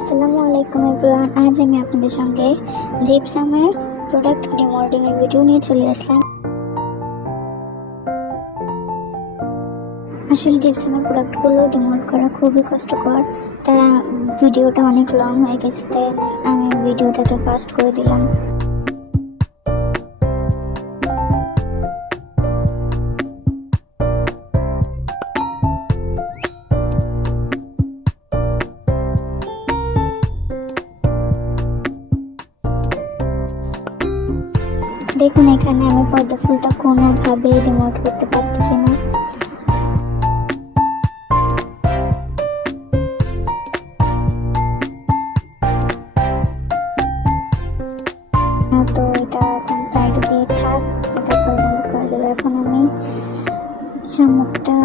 আসসালামু আলাইকুম এভরিওয়ান। আজ আমি আপনাদের সঙ্গে জিপসামের প্রোডাক্ট ডিমোল্ডিং এর ভিডিও নিয়ে চলে আসলাম। আসলে জিপসামের প্রোডাক্টগুলো ডিমোল্ড করা খুবই কষ্টকর, তাই ভিডিওটা অনেক লং হয়ে গেছে, তাই আমি ভিডিওটাকে ফাস্ট করে দিলাম। দেখুন, এখানে আমি পদ্ম ফুলটা কোনোভাবেই ডিমোল্ড করতে পারতেছি না। তো এটা এখন সাইডে দিয়ে থাক, এটা পরে ডিমোল্ড করা যাবে। এখন আমি শামুকটা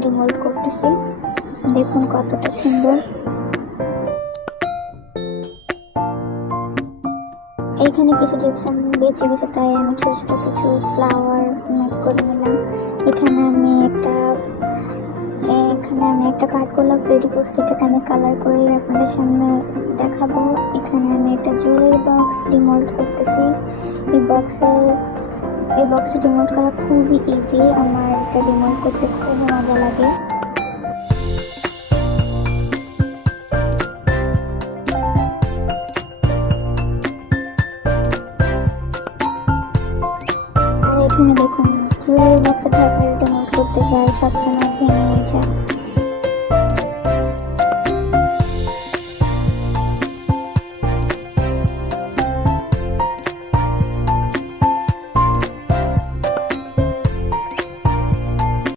ডিমোল্ড করতেছি। দেখুন কতটা সুন্দর। এখানে কিছু জিপসাম বেঁচে গেছে, তাই আমি ছোট ছোট কিছু ফ্লাওয়ার মেক করে নিলাম। এখানে আমি একটা কাঠগোলাপ রেডি করছি, এটাকে আমি কালার করে আপনাদের সামনে দেখাবো। এখানে আমি একটা জুয়েলারি বক্স ডিমোল্ড করতেছি। এই বক্সটা ডিমোল্ড করা খুবই ইজি, আমার এটা ডিমোল্ড করতে খুবই মজা লাগে। এখানে দেখুন, জুয়েলারি বক্সের ঢাকনা ডিমোল্ড করতে যাই সবসময় ভেঙে যায়।